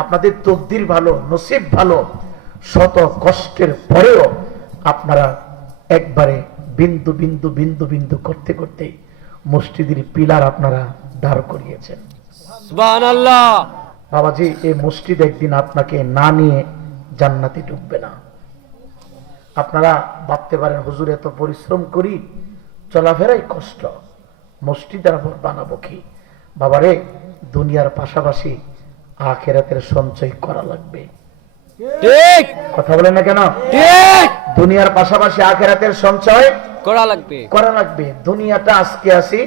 আপনাদের তকদির ভালো নসিব ভালো শত কষ্টের পরেও আপনারা একবারে বিন্দু বিন্দু বিন্দু বিন্দু করতে করতে মসজিদের পিলার আপনারা দাঁড় করিয়েছেন। বাবাজি এই মসজিদ একদিন আপনাকে না নিয়ে জান্নাতে ঢুকবে না। আপনারা ভাবতে পারেন হুজুর এত পরিশ্রম করি চলাফেরাই কষ্ট মসজিদ আর বানাবো কি? বাবারে দুনিয়ার পাশাপাশি আখেরাতের সঞ্চয় করা লাগবে। ঠিক। কথা বলেন না কেন? ঠিক। দুনিয়ার পাশাপাশি আখেরাতের সঞ্চয় করা লাগবে। করা লাগবে। দুনিয়াটা আজকে আসি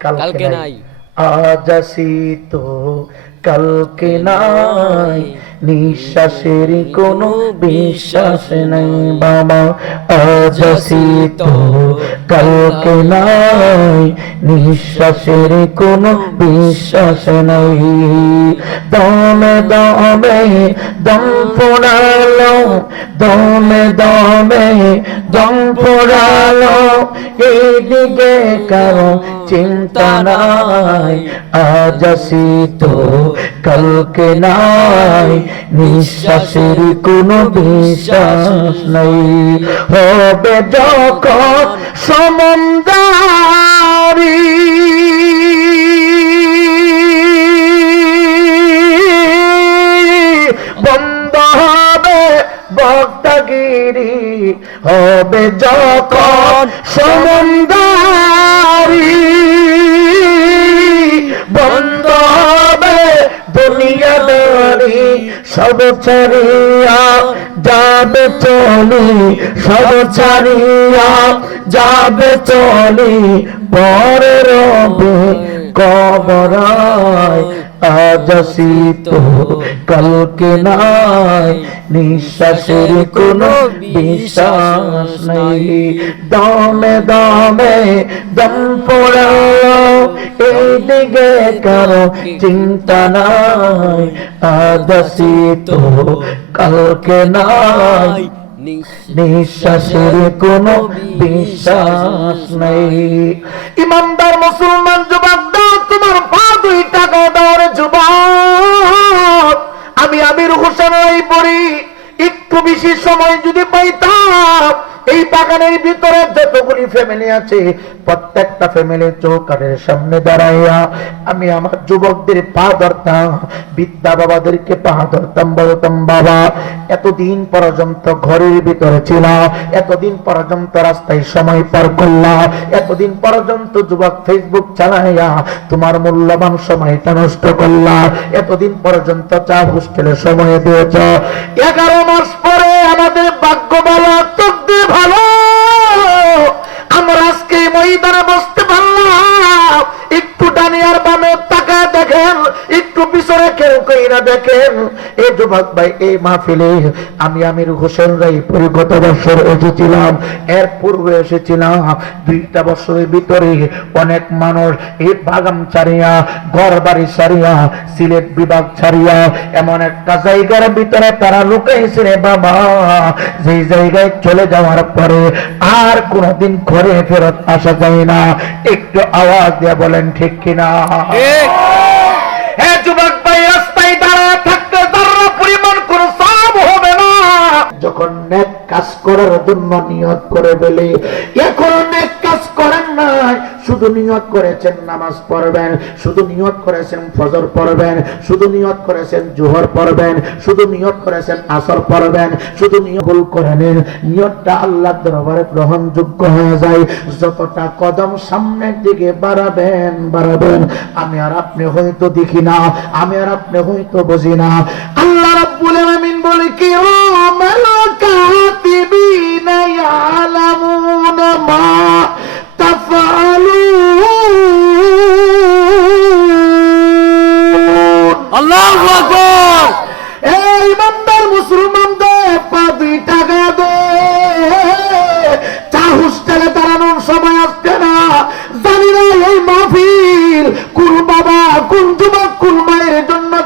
কালকে নাই। আজ আসি তো কালকে নাই। নিঃশ্বাসের কোনো বিশ্বাস নেই বাবা, আজ আসি তো, কালকে নাই। নিঃশ্বাসের কোনো বিশ্বাস নেই। দমে দমে দম পোড়ালো দমে দমে দম পোড়ালো এইদিকে কারও চিন্তা নাই, আজ আসি তো কালকে নাই, নিঃশ্বাসের কোনো বিশ্বাস নাই। হবে যখন সমন্দারি যখন সমন্দারি বন্ধ হবে দুনিয়াদারি, সব ছাড়িয়া যাবে চলি, সব ছাড়িয়া যাবে চলি পরে রবে কবরায়। আজ কালকে নাই, নিঃশ্বাসের বিশ্বাস নাই। দমে দমে দম পড়াও এই দিকে কারও চিন্তা নাই। আজ আসি তো কালকে নাই, নিঃশ্বাসের কোনো বিশ্বাস নেই। ইমানদার মুসলমান আমি আমির হোসেন পড়ি একটু বেশি সময় যদি পাইতাম এই বাগানের ভিতরে যতগুলি ফ্যামিলি আছে, প্রত্যেকটা ফ্যামিলি চৌকারের সামনে দাঁড়াইয়া আমি আমার যুবকদের পা ধরতাম, বিদ্যা বাবাদেরকে পা ধরতাম, বলতাম, বাবা, এতদিন পর্যন্ত ঘরের ভিতরে ছিল, এতদিন পর্যন্ত রাস্তায় সময় পার করলাম এতদিন পর্যন্ত যুবক ফেসবুক চালাইয়া তোমার মূল্যবান সময়টা নষ্ট করলাম এতদিন পর্যন্ত চা হোস্টেলে সময় দিয়েছ। এগারো মাস পরে আমাদের ভাগ্য ভালো ভালো। আমরা আজকে ময়দানে দেখেন। এই যুবক ভাই এই মাহফিলে আমি আমির হোসেন পরিগত বছর এসেছিলাম। এর পূর্বে এসেছিলাম। দুইটা বছরের ভিতরে অনেক মানুষ এই ছাড়িয়া ঘর বাড়ি ছাড়িয়া, সিলেট বিভাগ ছাড়িয়া, এমন একটা জায়গার ভিতরে তারা লুকাইছে রে বাবা। যেই জায়গায় চলে যাওয়ার পরে আর কোনোদিন ঘরে ফেরত আসা যায় না। একটু আওয়াজ দিয়ে বলেন, ঠিক কিনা? কাজ করার জন্য নিয়ত করে বলে, এখন কাজ করেন নাই। শুধু করেছেন নামাজ পড়বেন, শুধু করেছেন ফজর পড়বেন, শুধু করেছেন জোহর পড়বেন, শুধু করেছেন আসর পড়বেন, শুধু নিয়ত ভুল করে নিন। নিয়তটা আল্লাহ দরবারে গ্রহণযোগ্য হয়ে যায়। যতটা কদম সামনের দিকে বাড়াবেন বাড়াবেন। আমি আর আপনি হয়তো দেখি না, আমি আর আপনি হয়তো বুঝি না। আল্লাহ কোন বাবা কোন যুবক কোন মায়ের জন্য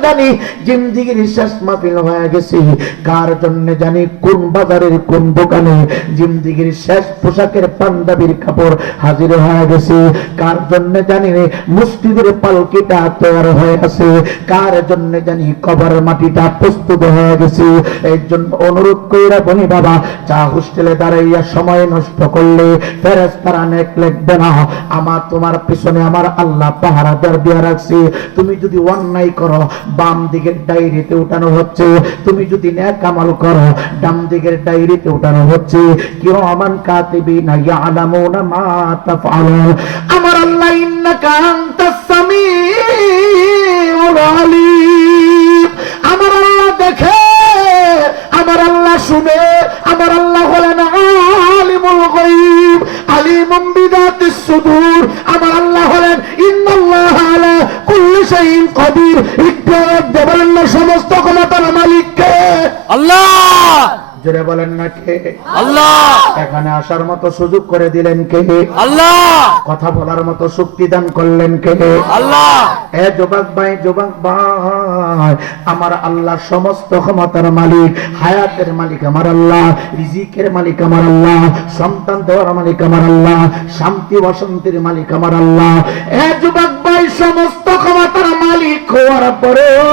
জানি জিন্দিগির শেষ মাহফিল হয়ে গেছে। কার জন্য জানি, কোন বাজারের কোন দোকানে জিন্দিগির শেষ পোশাকের পাঞ্জাবির কাপড় হাজির হয়ে গেছে? কার জন্য জানি মুসজিদের পালকিটা তৈরি হয়ে আছে কার জন্য জানি কবর মাটিটা প্রস্তুত হয়ে গেছে? এই জন্য অনুরোধ কইরা বলি বাবা, চা হোস্টেলে দাঁড়াইয়া সময় নষ্ট করলে ফেরেস্তারা নেক লিখবে না। আমার তোমার পিছনে আমার আল্লাহ পাহারাদার দিয়ে রাখছে। তুমি যদি অন্যায় করো বাম দিকের ডায়েরিতে উঠানো হচ্ছে। তুমি যদি ন্যাক আমল করো ডাম দিকের ডায়েরিতে উঠানো হচ্ছে। কেউ আমান কাতিবি না ইয়ালামুনা মা তাফআলুন। আমার আল্লাহ ইন্নাকা আনতাস সামিউল আলিম। শাইইন কদির ইকরার দেবেন না সমস্ত ক্ষমতার মালিককে। আল্লাহ! জোরে বলেন না কে? আল্লাহ! এখানে আসার মতো সুযোগ করে দিলেন কে? আল্লাহ! কথা বলার মতো শক্তি দান করলেন কে? আল্লাহ! এ যুবক ভাই যুবক ভাই আমার আল্লাহ সমস্ত ক্ষমতার মালিক হায়াতের মালিক আমার আল্লাহ রিজিকের মালিক আমার আল্লাহ সন্তান দেওয়ার মালিক আমার আল্লাহ শান্তি বসন্তের মালিক আমার আল্লাহ। এ যুবক ভাই সমস্ত হওয়ার পরেও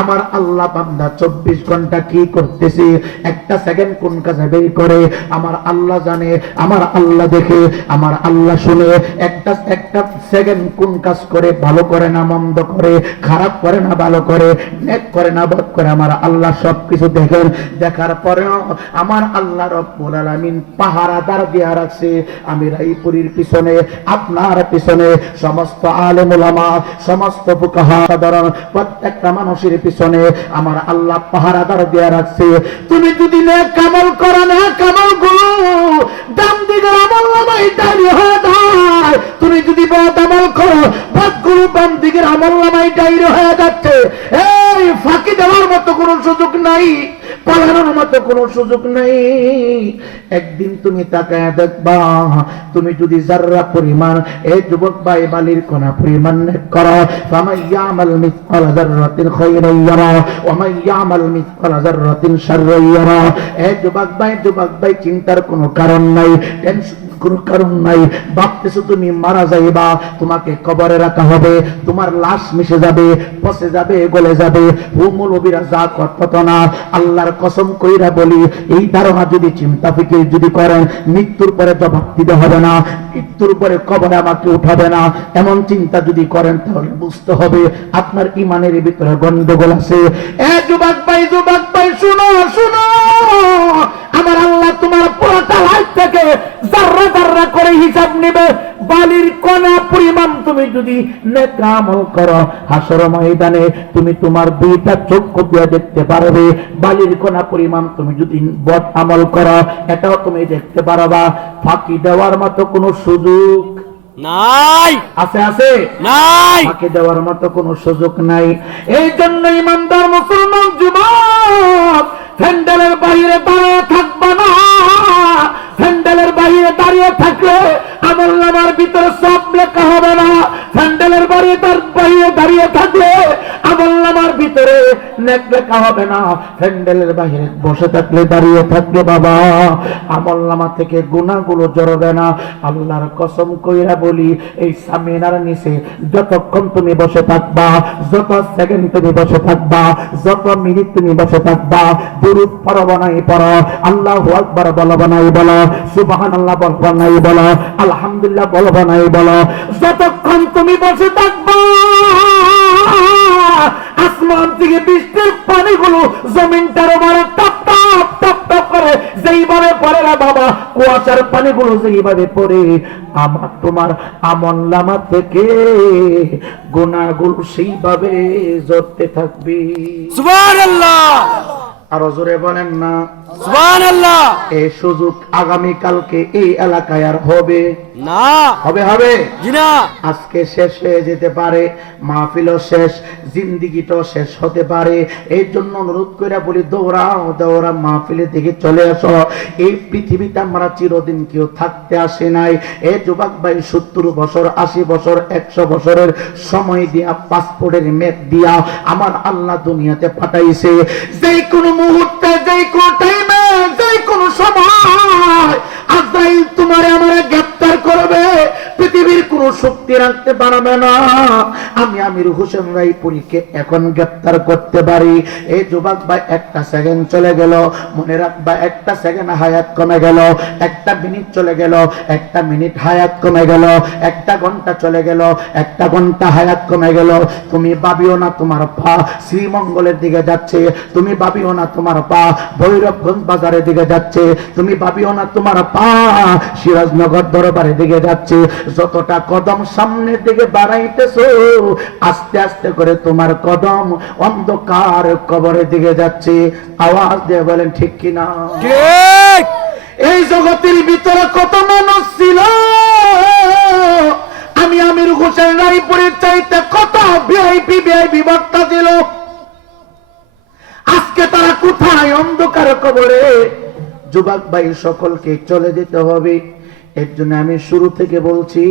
আমার আল্লাহ বান্দা চব্বিশ ঘণ্টা কি করতেছে? একটা সেকেন্ড কোন কাজে বের করে? আমার আল্লাহ জানে, আমার আল্লাহ দেখে, আমার আল্লাহ শুনে। একটা একটা সেকেন্ড কোন কাজ করে, ভালো করে না, মন্দ করে, খারাপ করে না, ভালো করে, নেক করে না, বদ করে, আমার আল্লাহ সবকিছু দেখেন। দেখার পরেও আমার আল্লাহ রব্বুল আলামিন পাহারাদার দিয়া রাখছে। আমি রাইপুরীর পিছনে, আপনার পিছনে, সমস্ত আলেম ওলামা সমস্ত ফুকাহা সাধারণ প্রত্যেকটা মানুষের পিছনে আমার আল্লাহ পাহারা পাহারাদার দিয়ে রাখছে। তুমি যদি না কামল করো না কামলগুলো দাম দিকে আমল নামাই হয়ে তুমি যদি বদ আমল করো বদগুলো বাম দিকের আমল নামাই ডায়রি হয়ে যাচ্ছে। এই ফাঁকি দেওয়ার মতো কোনো সুযোগ নাই। পালানোর মতো কোনো সুযোগ নাই। একদিন তুমি তাকায় দেখবা, তুমি যদি যার্রা পরিমাণ এই যুবক ভাই বালির কোনা পরিমাণ করো। ফামাইয়ামাল মিসকাল যাররাতিন খায়রান ইয়ারা মিসকাল যাররাতিন শাররান ইয়ারা। যুবক ভাই যুবক ভাই, চিন্তার কোনো কারণ নাই। টেনশন কোনো কারণ নাই। ভাবতেছো তুমি মারা যাইবা, তোমাকে কবরে রাখা হবে, তোমার লাশ মিশে যাবে, পচে যাবে, গলে যাবে। হুমুল অবিরা যা কত না। আল্লাহর কসম কইরা বলি, এই ধারণা যদি চিন্তা ফিকির যদি করেন, মৃত্যুর পরে জবাব দিতে হবে না, মৃত্যুর পরে কবরে আমাকে উঠাবে না। এমন চিন্তা যদি করেন, তাহলে বুঝতে হবে আপনার ইমানের ভিতরে গন্ডগোল আছে। যুবক ভাই যুবক ভাই, শুনো শুনো। আমার আল্লাহ তোমার পুরোটা লাইফ থেকে তুমি যদি নেক আমল করো হাসর ময়দানে তুমি তোমার দুইটা চক্ষু দিয়ে দেখতে পারবে বালির কণা পরিমাণ তুমি যদি বদ আমল করো এটাও তুমি দেখতে পারবা। ফাঁকি দেওয়ার মতো কোনো সুযোগ নাই। আছে আছে? নাই। ফাঁকি দেওয়ার মতো কোনো সুযোগ নাই। এই জন্য ইমানদার মুসলমান যুবক ফ্যান্ডেলের বাইরে দাঁড়িয়ে থাকবে না। ফ্যান্ডেলের বাইরে দাঁড়িয়ে থাকলে আমল নামার ভিতরে সব লেখা হবে না। ফ্যান্ডেলের বাইরে তার বাইরে দাঁড়িয়ে থাকলে আমল নামার ভিতরে নেক হবে না। ফ্যান্ডেলের বাইরে বসে থাকলে, দাঁড়িয়ে থাকলে বাবা, আমল নামা থেকে গুণাগুলো জড়বে না। আল্লাহর কসম কইরা বলি, এই সামিনার নিচে যতক্ষণ তুমি বসে থাকবা, যত সেকেন্ড তুমি বসে থাকবা, যত মিনিট তুমি বসে থাকবা, দুরুদ পড়ব নাই পড়ো, আল্লাহু আকবার বলব নাই বলো, সুবহানাল্লাহ বলব নাই বলো, আলহামদুলিল্লাহ বলব নাই বলো, যতক্ষণ তুমি বসে থাকবা। আসমান থেকে বৃষ্টির পানিগুলো জমিনটার উপরে টপ টপ টপ টপ করে যেইভাবে পড়ে না বাবা, কুয়াশার পানিগুলো যেইভাবে পড়ে, আমার তোমার আমল নামা থেকে গুণাগুলো সেইভাবে জড়তে থাকবে। সুবহানাল্লাহ! আরও জোরে বলেন না। এই সুযোগ আগামী কালকে এই এলাকায় আর হবে। না। হবে হবে। আজকে শেষ হয়ে যেতে পারে মাহফিলও শেষ জিন্দিগিটাও শেষ হতে পারে। এই জন্য অনুরোধ করে বলি দৌড়াও দৌড়া মাহফিলের দিকে চলে আসো। এই পৃথিবীতে আমরা চিরদিন কেউ থাকতে আসে নাই। এ যুবক ভাই সত্তর বছর আশি বছর একশো বছরের সময় দিয়া পাসপোর্টের মেপ দিয়া আমার আল্লাহ দুনিয়াতে পাঠাইছে। যে কোনো মুহূর্তে যে কোনো টাইমে যে কোনো সময় আজরাইল কোনো শক্তি রাখতে পারবে না। আমি আমির হোসেন রায়পুরীকে এখন গ্রেফতার করতে পারি। এই যুবক ভাই একটা সেকেন্ড চলে গেল। মনে রাখবা একটা সেকেন্ড হায়াত কমে গেল। একটা মিনিট চলে গেল। একটা মিনিট হায়াত কমে গেল। একটা ঘণ্টা চলে গেল। একটা ঘণ্টা হায়াত কমে গেল। তুমি ভাবিও না তোমার পা শ্রীমঙ্গলের দিকে যাচ্ছে। তুমি ভাবিও না তোমার পা ভৈরবগঞ্জ বাজারের দিকে যাচ্ছে। তুমি ভাবিও না তোমার পা সিরাজনগর দরবারের দিকে যাচ্ছে। যতটা কদম সামনের দিকে বাড়াইতেছো আস্তে আস্তে করে তোমার কদম অন্ধকার কবরের দিকে যাচ্ছে। আওয়াজ দিয়ে বলেন ঠিক কিনা? এই জগতের ভিতরে কত মানুষ ছিল? আমি আমির হোসেন রায়পুরের চাইতে কত ভিআইপি ভিআইপি বক্তা ছিল? আজকে তারা কোথায়? অন্ধকার কবরে। যুবক ভাই সকলকে চলে যেতে হবে। এর জন্য আমি শুরু থেকে বলছি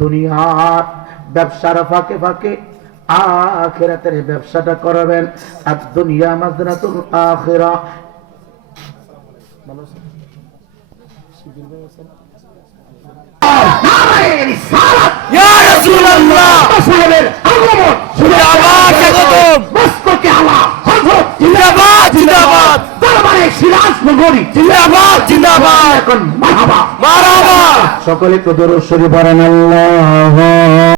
দুনিয়ার ব্যবসার ফাঁকে ফাঁকে আখেরাতের ব্যবসাটা করবেন। আর দুনিয়া মাজরাতুল আখেরা। ইয়া রাসূলুল্লাহ! সাহেবের আগমন। জিন্দাবাদ স্বাগতম মস্তকে আলা হযরত জিন্দাবাদ জিন্দাবাদ জিন্দাবাদ জিন্দাবাদ। এখন সকলে তো দরশ্বরী আল্লাহ